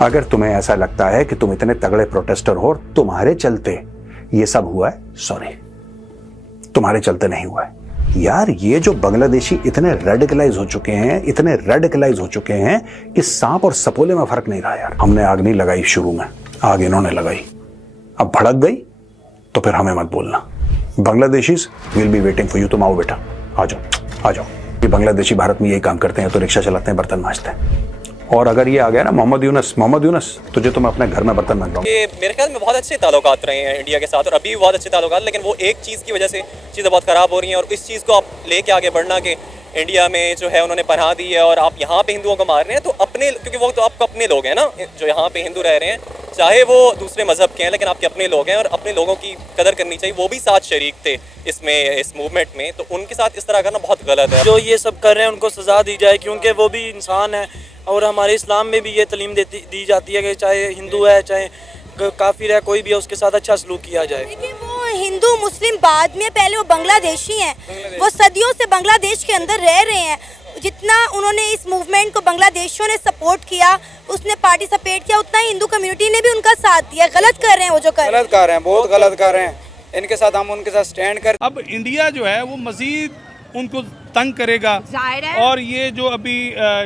अगर तुम्हें ऐसा लगता है कि तुम इतने तगड़े प्रोटेस्टर हो, तुम्हारे चलते ये सब हुआ है, सॉरी, तुम्हारे चलते नहीं हुआ है यार। ये जो बांग्लादेशी इतने रेडिकलाइज हो चुके हैं, इतने रेडिकलाइज हो चुके हैं कि सांप और सपोले में फर्क नहीं रहा यार। हमने आग नहीं लगाई शुरू में, आग इन्होंने लगाई, अब भड़क गई तो फिर हमें मत बोलना। Bangladeshis will be waiting for you. तुम आओ बेटा, आ जाओ आ जाओ। ये बांग्लादेशी भारत में यही काम करते हैं, तो रिक्शा चलाते हैं, बर्तन मांजते हैं। और अगर ये आ गया ना मोहम्मद यूनुस, तुझे तो मैं अपने घर में बर्तन मांज रहा हूँ। ये मेरे ख्याल में बहुत अच्छे ताल्लुकात रहे हैं इंडिया के साथ, और अभी भी बहुत अच्छे ताल्लुकात, लेकिन वो एक चीज़ की वजह से चीज़ें बहुत ख़राब हो रही हैं। और इस चीज़ को आप लेके आगे बढ़ना कि इंडिया में जो है उन्होंने पनाह दी है और आप यहाँ पे हिंदुओं को मार रहे हैं, तो अपने, क्योंकि वो तो आपको अपने लोग हैं ना जो यहाँ पे हिंदू रह रहे हैं, चाहे वो दूसरे मज़हब के हैं, लेकिन आपके अपने लोग हैं और अपने लोगों की कदर करनी चाहिए। वो भी साथ शरीक थे इसमें, इस मूवमेंट में, तो उनके साथ इस तरह करना बहुत गलत है। जो ये सब कर रहे हैं उनको सज़ा दी जाए, क्योंकि वो भी इंसान है। और हमारे इस्लाम में भी ये तालीम दी जाती है कि चाहे हिंदू है चाहे काफिर है, कोई भी है, उसके साथ अच्छा सलूक किया जाए। लेकिन वो हिंदू मुस्लिम बाद में, पहले वो बांग्लादेशी हैं, वो सदियों से बांग्लादेश के अंदर रह रहे हैं। जितना उन्होंने इस मूवमेंट को बांग्लादेशियों ने सपोर्ट किया, उसने पार्टिसिपेट किया, उतना ही हिंदू कम्युनिटी ने भी उनका साथ दिया। गलत कर रहे हैं वो जो गलत कर रहे हैं, बहुत गलत कर रहे हैं। इनके साथ हम उनके साथ स्टैंड कर। अब इंडिया जो है वो मजीद उनको तंग करेगा, और ये जो अभी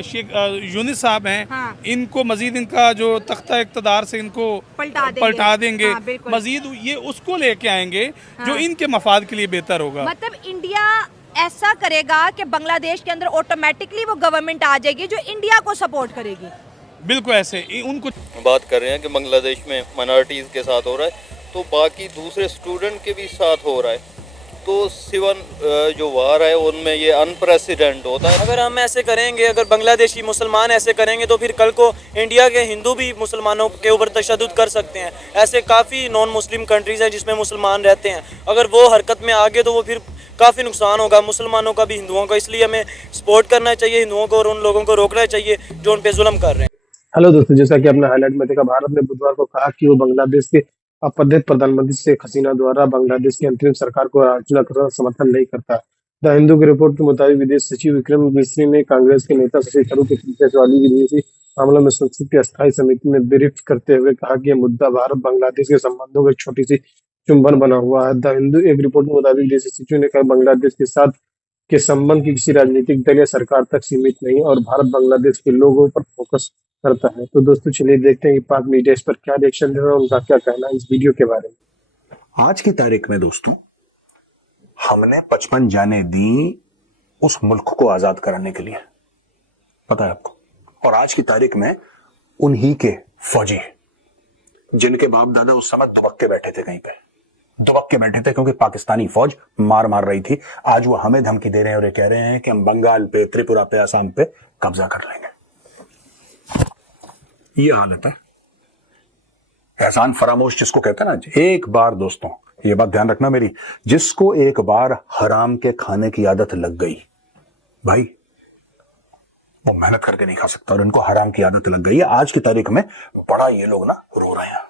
शेख यूनिस साहब हैं, हाँ। इनको मजीद इनका जो तख्ता इक़्तिदार से इनको पलटा देंगे, हाँ, मजीद ये उसको लेके आएंगे, हाँ। जो इनके मफाद के लिए बेहतर होगा। मतलब इंडिया ऐसा करेगा कि बांग्लादेश के अंदर ऑटोमेटिकली वो गवर्नमेंट आ जाएगी जो इंडिया को सपोर्ट करेगी। बिल्कुल ऐसे उनको बात कर रहे हैं कि बांग्लादेश में माइनॉरिटीज़ के साथ हो रहा है, तो बाकी दूसरे स्टूडेंट के भी साथ हो रहा है। तो सिवन जो वार है उनमें ये अनप्रेसिडेंट होता है। अगर हम ऐसे करेंगे, अगर बांग्लादेशी मुसलमान ऐसे करेंगे, तो फिर कल को इंडिया के हिंदू भी मुसलमानों के ऊपर तशद्दुद कर सकते हैं। ऐसे काफ़ी नॉन मुस्लिम कंट्रीज़ हैं जिसमें मुसलमान रहते हैं। अगर वो हरकत में आगे तो वो फिर काफ़ी नुकसान होगा मुसलमानों का भी, हिंदुओं का। इसलिए हमें सपोर्ट करना चाहिए हिंदुओं को, और उन लोगों को रोकना चाहिए जो उन पर जुल्म कर रहे हैं। हेलो दोस्तों, जैसा कि आपने हाईलाइट में देखा, भारत ने बुधवार को कहा कि वो बांग्लादेश के अपद्धित प्रधानमंत्री शेख हसीना द्वारा बांग्लादेश की अंतरिम सरकार को आलोचना का समर्थन नहीं करता। द हिंदू की रिपोर्ट के मुताबिक विदेश सचिव विक्रम मिस्री ने कांग्रेस के नेता शशि थरूर के खिलाफ वाली विदेशी मामलों में संसद की अस्थायी समिति में ब्रीफ करते हुए कहा कि यह मुद्दा भारत बांग्लादेश के संबंधों की एक छोटी सी चुंबन बना हुआ है। द हिंदू एक रिपोर्ट के मुताबिक विदेशी सचिव ने कहा, बांग्लादेश के साथ के संबंध की किसी राजनीतिक दल या सरकार तक सीमित नहीं और भारत बांग्लादेश के लोगों पर फोकस करता है। तो दोस्तों चलिए देखते हैं कि पाक मीडिया इस पर क्या रिएक्शन दे रहा है, उनका क्या कहना है इस वीडियो के बारे में। आज की तारीख में दोस्तों, हमने 55 जाने दी उस मुल्क को आजाद कराने के लिए, पता है आपको। और आज की तारीख में उन्हीं के फौजी, जिनके बाप दादा उस समय दुबक के बैठे थे, कहीं पे दुबक के बैठे थे, क्योंकि पाकिस्तानी फौज मार रही थी। आज वो हमें धमकी दे रहे हैं और ये कह रहे हैं कि हम बंगाल पे, त्रिपुरा पे, असम पे कब्जा कर लेंगे। ये हालत है। एहसान फरामोश जिसको कहते हैं ना, एक बार दोस्तों ये बात ध्यान रखना मेरी, जिसको एक बार हराम के खाने की आदत लग गई भाई, वो मेहनत करके नहीं खा सकता, और इनको हराम की आदत लग गई है। आज की तारीख में बड़ा ये लोग ना रो रहे हैं,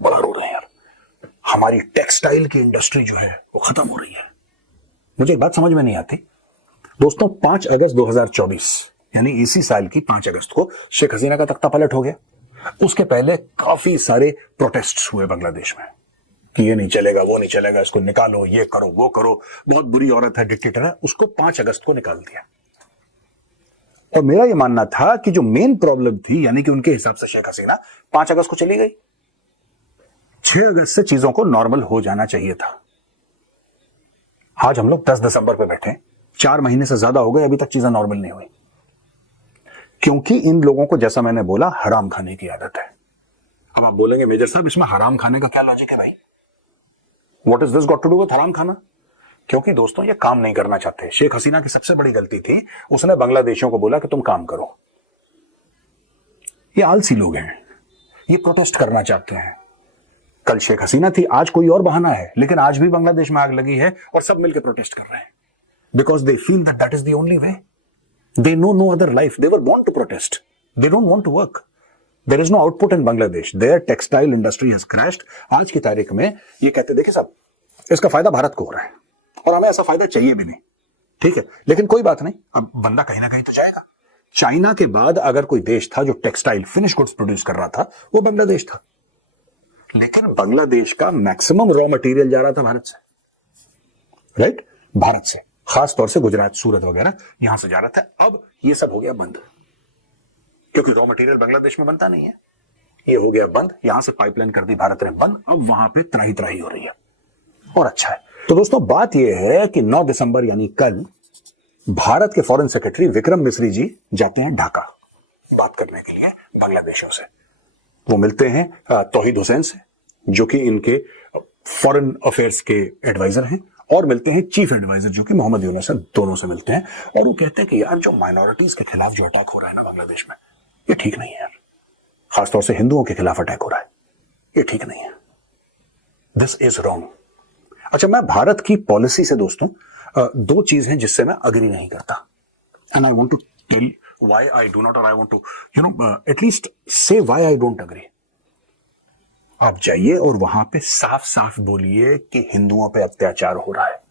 बड़ा रो रहे हैं यार। हमारी टेक्सटाइल की इंडस्ट्री जो है वो खत्म हो रही है। मुझे एक बात समझ में नहीं आती दोस्तों, 5 अगस्त 2024 यानी इसी साल की 5 अगस्त को शेख हसीना का तख्ता पलट हो गया। उसके पहले काफी सारे प्रोटेस्ट्स हुए बांग्लादेश में कि ये नहीं चलेगा, वो नहीं चलेगा, इसको निकालो, ये करो, वो करो, बहुत बुरी औरत है, डिक्टेटर है। उसको 5 अगस्त को निकाल दिया। और मेरा ये मानना था कि जो मेन प्रॉब्लम थी, यानी कि उनके हिसाब से शेख हसीना 5 अगस्त को चली गई, 6 अगस्त से चीजों को नॉर्मल हो जाना चाहिए था। आज हम लोग 10 दिसंबर पे बैठे, 4 महीने से ज्यादा हो गए, अभी तक चीजें नॉर्मल नहीं हुई, क्योंकि इन लोगों को, जैसा मैंने बोला, हराम खाने की आदत है। अब आप बोलेंगे मेजर साहब इसमें हराम खाने का क्या लॉजिक है भाई, what is this got to do with हराम खाना? क्योंकि दोस्तों ये काम नहीं करना चाहते। शेख हसीना की सबसे बड़ी गलती थी, उसने बांग्लादेशियों को बोला कि तुम काम करो। ये आलसी लोग हैं, ये प्रोटेस्ट करना चाहते हैं। कल शेख हसीना थी, आज कोई और बहाना है, लेकिन आज भी बांग्लादेश में आग लगी है और सब मिलकर प्रोटेस्ट कर रहे हैं, because they feel that that is the only way. They know no other life. They were born to protest. They don't want to work. There is no output in Bangladesh. Their textile industry has crashed. आज की तारीख में ये कहते, देखिए साहब, इसका फायदा भारत को हो रहा है और हमें ऐसा फायदा चाहिए भी नहीं, ठीक है, लेकिन कोई बात नहीं, अब बंदा कहीं ना कहीं तो जाएगा। चाइना के बाद अगर कोई देश था जो टेक्सटाइल फिनिश गुड्स प्रोड्यूस कर रहा था, वो बांग्लादेश था। लेकिन बांग्लादेश का मैक्सिमम रॉ मटेरियल जा रहा था भारत से, राइट? भारत से, खास तौर से गुजरात, सूरत वगैरह यहां से जा रहा था। अब ये सब हो गया बंद, क्योंकि रॉ मटेरियल बांग्लादेश में बनता नहीं है। ये हो गया बंद, यहां से पाइपलाइन कर दी भारत ने बंद। अब वहां पे त्राही त्राही हो रही है, और अच्छा है। तो दोस्तों बात यह है कि 9 दिसंबर यानी कल भारत के फॉरेन सेक्रेटरी विक्रम मिस्री जी जाते हैं ढाका बात करने के लिए बांग्लादेशियों से। वो मिलते हैं तौहीद हुसैन से, जो कि इनके फॉरेन अफेयर्स के एडवाइजर हैं, और मिलते हैं चीफ एडवाइजर जो कि मोहम्मद यूनुस है। दोनों से मिलते हैं और वो कहते हैं कि यार जो माइनॉरिटीज के खिलाफ जो अटैक हो रहा है ना बांग्लादेश में, ये ठीक नहीं है यार। खासतौर से हिंदुओं के खिलाफ अटैक हो रहा है, ये ठीक नहीं है। This is wrong. अच्छा, मैं भारत की पॉलिसी से दोस्तों दो चीज हैं जिससे मैं अग्री नहीं करता, and I want to tell why I do not, और I want to at least say why I don't agree. आप जाइए और वहां पे साफ साफ बोलिए कि हिंदुओं पे अत्याचार हो रहा है।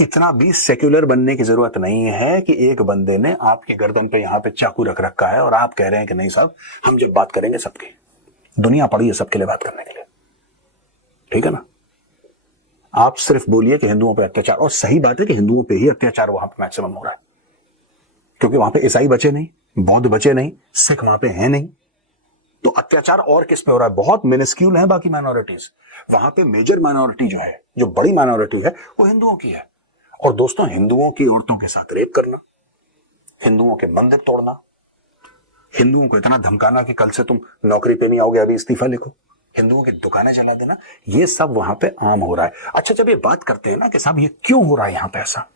इतना भी सेक्युलर बनने की जरूरत नहीं है कि एक बंदे ने आपकी गर्दन पे यहां पे चाकू रख रखा है और आप कह रहे हैं कि नहीं साहब, हम जब बात करेंगे सबकी, दुनिया पड़ी है सबके लिए बात करने के लिए, ठीक है ना? आप सिर्फ बोलिए कि हिंदुओं पे अत्याचार, और सही बात है कि हिंदुओं पे ही अत्याचार वहां पे मैक्सिमम हो रहा है, क्योंकि वहां पे ईसाई बचे नहीं, बौद्ध बचे नहीं, सिख वहां पे है नहीं। तो अत्याचार और किस पे हो रहा है? बहुत मिनिस्क्यूल है बाकी माइनॉरिटीज। वहां पे मेजर माइनॉरिटी जो है, जो बड़ी माइनॉरिटी है, वो हिंदुओं की है। और दोस्तों, हिंदुओं की औरतों के साथ रेप करना, हिंदुओं के मंदिर तोड़ना, हिंदुओं को इतना धमकाना कि कल से तुम नौकरी पे नहीं आओगे, अभी इस्तीफा लिखो, हिंदुओं की दुकानें जला देना, ये सब वहां पे आम हो रहा है। अच्छा, जब ये बात करते हैं ना कि साहब ये क्यों हो रहा है यहां पे ऐसा,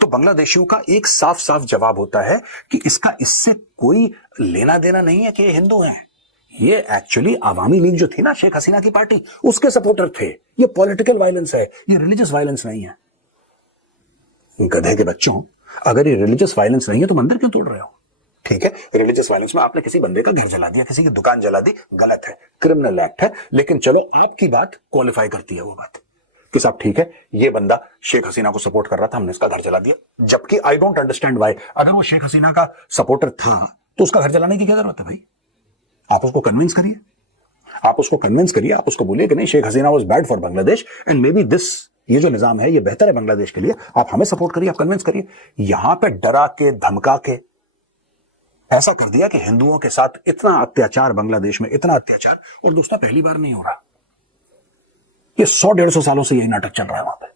तो बांग्लादेशियों का एक साफ साफ जवाब होता है कि इसका इससे कोई लेना देना नहीं है कि ये हिंदू हैं। ये एक्चुअली आवामी लीग जो थी ना, शेख हसीना की पार्टी, उसके सपोर्टर थे। ये पॉलिटिकल वायलेंस है, ये रिलीजियस वायलेंस नहीं है। गधे के बच्चों, अगर ये रिलीजियस वायलेंस नहीं है तो मंदिर क्यों तोड़ रहे हो? ठीक है, रिलीजियस वायलेंस में आपने किसी बंदे का घर जला दिया, किसी की दुकान जला दी, गलत है, क्रिमिनल एक्ट है। लेकिन चलो, आपकी बात क्वालिफाई करती है वो बात कि साहब ठीक है, ये बंदा शेख हसीना को सपोर्ट कर रहा था, हमने इसका घर जला दिया। जबकि आई डोंट अंडरस्टैंड व्हाई, अगर वो शेख हसीना का सपोर्टर था तो उसका घर जलाने की क्या जरूरत है भाई? आप उसको कन्विंस करिए, आप उसको कन्विंस करिए, आप उसको बोलिए कि नहीं, Sheikh Hasina was bad for Bangladesh and may be this, ये जो निजाम है ये बेहतर है बांग्लादेश के लिए, आप हमें सपोर्ट करिए, आप कन्विंस करिए। यहां पे डरा के धमका के ऐसा कर दिया कि हिंदुओं के साथ इतना अत्याचार बांग्लादेश में, इतना अत्याचार। और दोस्तों, पहली बार नहीं हो रहा, ये 100-150 सालों से यही नाटक चल रहा है वहां पे।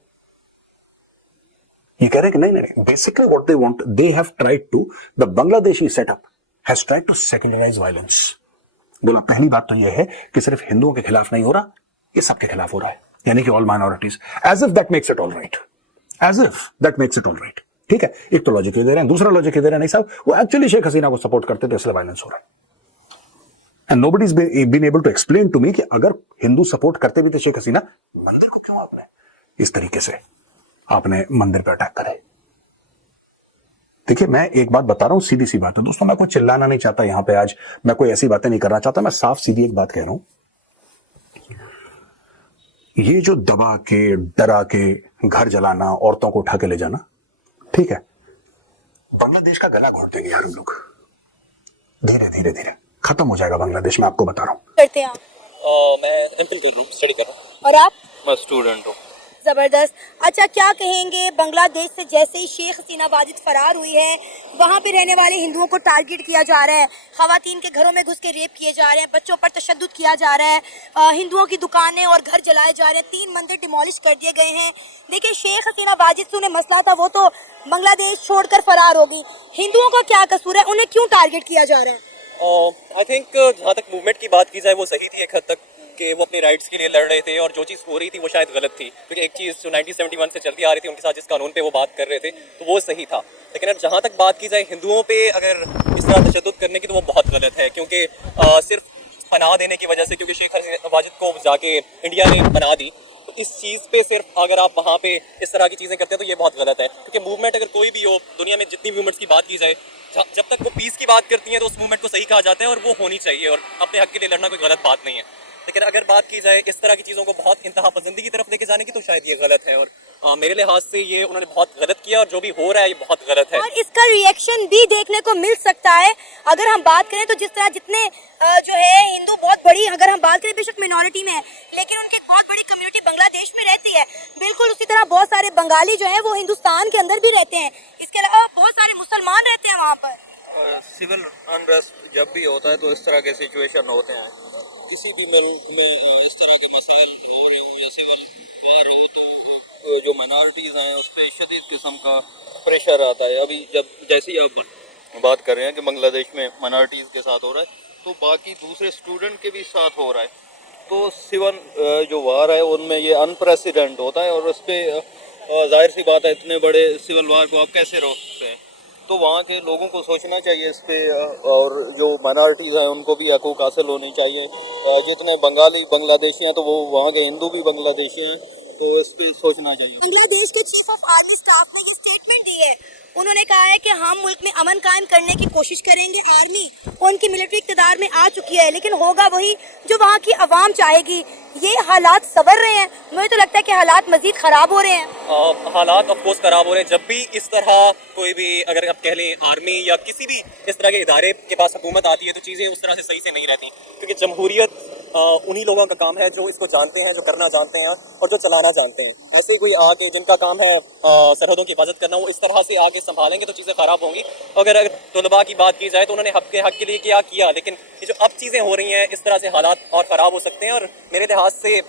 ये कह रहे हैं कि नहीं नहीं, basically what they want, they have tried to, the Bangladeshi setup has tried to secularise violence. बोला, पहली बात तो यह है कि सिर्फ हिंदुओं के खिलाफ नहीं हो रहा, ये सबके खिलाफ हो रहा है, यानी कि all minorities. As if that makes it all right, as if that makes it all right. ठीक है, एक तो लॉजिक ये दे रहे हैं, दूसरा लॉजिक ये दे रहे हैं, नहीं साहब वो एक्चुअली शेख हसीना को सपोर्ट करते थे इसलिए वायलेंस हो रहा है। And nobody is been able to explain to me कि अगर हिंदू सपोर्ट करते भी थे शेख हसीना, मंदिर को क्यों आपने इस तरीके से आपने मंदिर पर अटैक करे? देखिए, मैं एक बात बता रहा हूं, सीधी सी बात है दोस्तों, मैं कोई चिल्लाना नहीं चाहता यहां पे, आज मैं कोई ऐसी बातें नहीं करना चाहता, मैं साफ सीधी एक बात कह रहा हूं। ये जो दबा के, डरा के घर जलाना, औरतों को उठा के ले जाना, ठीक है, बांग्लादेश का गला घोट देंगे यार हम लोग, धीरे धीरे धीरे खत्म हो जाएगा बांग्लादेश में, आपको बता रहा हूं। करते हैं आप? मैं एमफिल कर रहा हूँ, स्टडी कर रहा हूँ। और आप? मैं स्टूडेंट हूँ। ज़बरदस्त। अच्छा, क्या कहेंगे, बांग्लादेश से जैसे ही शेख हसीना वाजिद फरार हुई है, वहाँ पे रहने वाले हिंदुओं को टारगेट किया जा रहा है, ख़वातीन के घरों में घुस के रेप किए जा रहे हैं, बच्चों पर तशद्दुद किया जा रहा है, हिंदुओं की दुकानें और घर जलाए जा रहे हैं, 3 मंदिर डिमोलिश कर दिए गए हैं। देखिए, शेख हसीना वाजिद से उन्हें मसला था, वो तो बांग्लादेश छोड़कर फरार हो गई, हिंदुओं का क्या कसूर है, उन्हें क्यों टारगेट किया जा रहा है? आई थिंक जहाँ तक मूवमेंट की बात की जाए वो सही थी एक हद तक, कि वो अपने राइट्स के लिए लड़ रहे थे, और जो चीज़ हो रही थी वो शायद गलत थी, क्योंकि एक चीज़ जो 1971 से चलती आ रही थी उनके साथ, जिस कानून पे वो बात कर रहे थे, तो वो सही था। लेकिन अब जहाँ तक बात की जाए हिंदुओं पे अगर इस तरह तशद्दुद करने की, तो वो बहुत गलत है, क्योंकि सिर्फ पनाह देने की वजह से, क्योंकि शेख हसीना वाजिद को जाके इंडिया ने पनाह दी, तो इस चीज़ पे सिर्फ अगर आप वहाँ पे इस तरह की चीज़ें करते हैं तो ये बहुत गलत है। क्योंकि मूवमेंट अगर कोई भी हो, दुनिया में जितनी मूवमेंट्स की बात की जाए, जब तक वो पीस की बात करती हैं तो उस मूवमेंट को सही कहा जाता है और वो होनी चाहिए, और अपने हक के लिए लड़ना कोई गलत बात नहीं है। लेकिन अगर बात की जाए इस तरह की चीज़ों को बहुत इंतहा पसंदी की तरफ लेके जाने की, तो शायद ये गलत है। और मेरे लिहाज से ये उन्होंने बहुत गलत किया, और जो भी हो रहा है ये बहुत गलत है। और इसका रिएक्शन भी देखने को मिल सकता है अगर हम बात करें तो जिस तरह जितने जो है हिंदू बहुत बड़ी, अगर हम बात करें बेशक मिनॉरिटी में है लेकिन उनकी बहुत बड़ी कम्युनिटी बांग्लादेश में रहती है, बिल्कुल उसी तरह बहुत सारे बंगाली जो है वो हिंदुस्तान के अंदर भी रहते हैं, इसके अलावा बहुत सारे मुसलमान रहते हैं वहाँ पर। सिविल अनरेस्ट जब भी होता है तो इस तरह के सिचुएशन होते हैं, किसी भी मुल्क में इस तरह के मसाइल हो रहे हो या सिविल वार हो तो जो माइनॉरिटीज़ हैं उस पर शदीद किस्म का प्रेशर आता है। अभी जब जैसे ही आप बात कर रहे हैं कि बांग्लादेश में माइनॉरिटीज़ के साथ हो रहा है तो बाकी दूसरे स्टूडेंट के भी साथ हो रहा है, तो सिविल जो वार है उनमें ये अनप्रेसिडेंट होता है, और उस पर जाहिर सी बात है इतने बड़े सिविल वार को आप कैसे रोक सकते हैं। तो वहाँ के लोगों को सोचना चाहिए इस पे, और जो माइनॉरिटीज़ हैं उनको भी हकूक़ हासिल होने चाहिए। जितने बंगाली बांग्लादेशी हैं तो वो वहाँ के हिंदू भी बांग्लादेशी हैं, तो इस पे सोचना चाहिए। बांग्लादेश के चीफ ऑफ आर्मी स्टाफ ने ये स्टेटमेंट दी है, उन्होंने कहा है कि हम मुल्क में अमन कायम करने की कोशिश करेंगे, आर्मी उनकी मिलिट्री इक़्तिदार में आ चुकी है लेकिन होगा वही जो वहाँ की आवाम चाहेगी। ये हालात संवर रहे हैं, मुझे तो लगता है कि हालात मजीद ख़राब हो रहे हैं। हालात ऑफ कोर्स ख़राब हो रहे हैं। जब भी इस तरह कोई भी, अगर आप कह लें आर्मी या किसी भी इस तरह के इदारे के पास हुकूमत आती है तो चीज़ें उस तरह से सही से नहीं रहती, क्योंकि जमहूरियत उन्हीं लोगों का काम है जो इसको जानते हैं, जो करना जानते हैं और जो चलाना जानते हैं। ऐसे ही कोई आगे जिनका काम है सरहदों की हिफाजत करना, वो इस तरह से आगे संभालेंगे तो चीज़ें ख़राब होंगी। अगर तलबा की बात की जाए तो उन्होंने हक़ के लिए क्या किया, लेकिन ये जो अब चीज़ें हो रही हैं इस तरह से हालात और ख़राब हो सकते हैं। और मेरे लिहाज से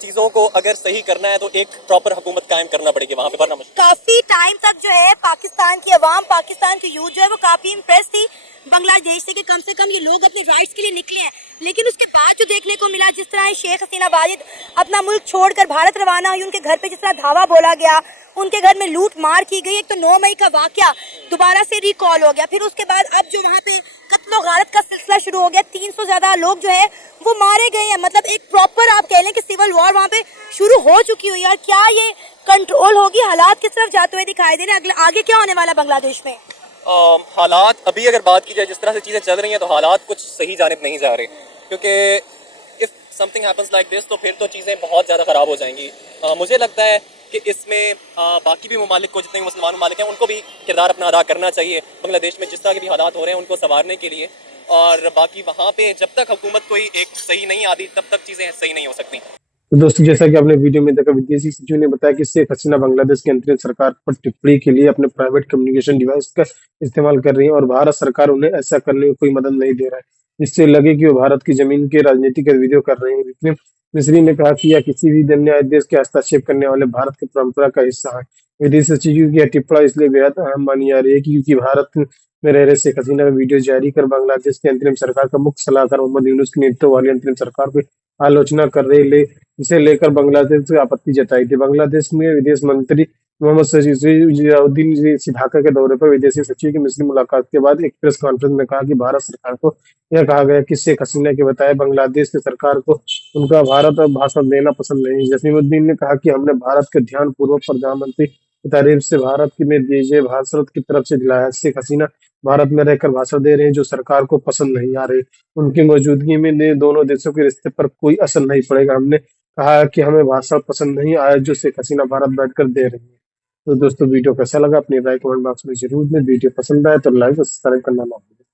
चीज़ों को अगर सही करना है तो एक प्रॉपर हुकूमत कायम करना पड़ेगी वहाँ पे, वरना काफी टाइम तक जो है पाकिस्तान की अवाम, पाकिस्तान की यूथ जो है वो काफी इम्प्रेस थी बांग्लादेश से कम ये लोग अपने राइट्स के लिए निकले हैं, लेकिन उसके बाद जो देखने को मिला, जिस तरह शेख हसीना वाजिद अपना मुल्क छोड़कर भारत रवाना हुई, उनके घर पे जिस तरह धावा बोला गया, उनके घर में लूट मार की गई, एक तो 9 मई का वाकया दोबारा से रिकॉल हो गया, फिर उसके बाद अब जो वहाँ पे कत्लो गारत का सिलसिला शुरू हो गया, 300 से ज़्यादा लोग जो है वो मारे गए हैं। मतलब एक प्रॉपर आप कह लें कि सिविल वॉर वहाँ पे शुरू हो चुकी हुई है। और क्या ये कंट्रोल होगी? हालात किस तरफ जाते हुए दिखाई दे रहे हैं? आगे क्या होने वाला बांग्लादेश में? हालात अभी अगर बात की जाए जिस तरह से चीज़ें चल रही हैं तो हालात कुछ सही जानिब नहीं जा रहे, क्योंकि if something happens like this तो फिर तो चीज़ें बहुत ज़्यादा ख़राब हो जाएंगी। मुझे लगता है कि इसमें बाकी भी ममालिक को, जितने मुसलमान ममालिक हैं, उनको भी किरदार अपना अदा करना चाहिए बांग्लादेश में जिस तरह के भी हालात हो रहे हैं उनको संवारने के लिए। और बाकी वहाँ पे जब तक हुकूमत कोई एक सही नहीं आती तब तक चीज़ें सही नहीं हो सकती। तो दोस्तों, जैसा कि आपने वीडियो में देखा, विदेशी सचिव ने बताया कि शेख हसीना बांग्लादेश की अंतरिम सरकार पर टिप्पणी के लिए अपने प्राइवेट कम्युनिकेशन डिवाइस का इस्तेमाल कर रही है और भारत सरकार उन्हें ऐसा करने में कोई मदद नहीं दे रहा है, जिससे लगे कि वो भारत की जमीन के राजनीतिक गतिविधियों कर रहे हैं। विक्रम मिस्री ने कहा कि यह किसी भी अन्य देश के हस्तक्षेप करने वाले भारत की परंपरा का हिस्सा है। विदेश सचिव की यह टिप्पणी इसलिए बेहद अहम मानी जा रही है क्योंकि भारत में रह रहे शेख हसीना का वीडियो जारी कर बांग्लादेश की अंतरिम सरकार का मुख्य सलाहकार मोहम्मद यूनुस के नेतृत्व वाली अंतरिम सरकार की आलोचना कर रहे इसे लेकर बांग्लादेश से आपत्ति जताई थी। बांग्लादेश में विदेश मंत्री मोहम्मद जियाउद्दीन ढाका के दौरे पर विदेशी सचिव की मिस्री मुलाकात के बाद एक प्रेस कॉन्फ्रेंस में कहा कि भारत सरकार को यह कहा गया कि शेख हसीना के बताए बांग्लादेश की सरकार को उनका भारत और भाषण देना पसंद नहीं। जसीमुद्दीन ने कहा कि हमने भारत के ध्यान पूर्वक प्रधानमंत्री की तारीफ से भारत में दिए भाषण की तरफ से दिलाया। शेख हसीना भारत में रहकर भाषण दे रहे हैं जो सरकार को पसंद नहीं आ रहे। उनकी मौजूदगी में दोनों देशों के रिश्ते पर कोई असर नहीं पड़ेगा। हमने कहा कि हमें भाषण पसंद नहीं आया जो शेख हसीना भारत बैठकर दे रही है। तो दोस्तों, वीडियो कैसा लगा अपनी राय कमेंट बॉक्स में जरूर दें। वीडियो पसंद आए तो लाइक और सब्सक्राइब करना ना भूलें।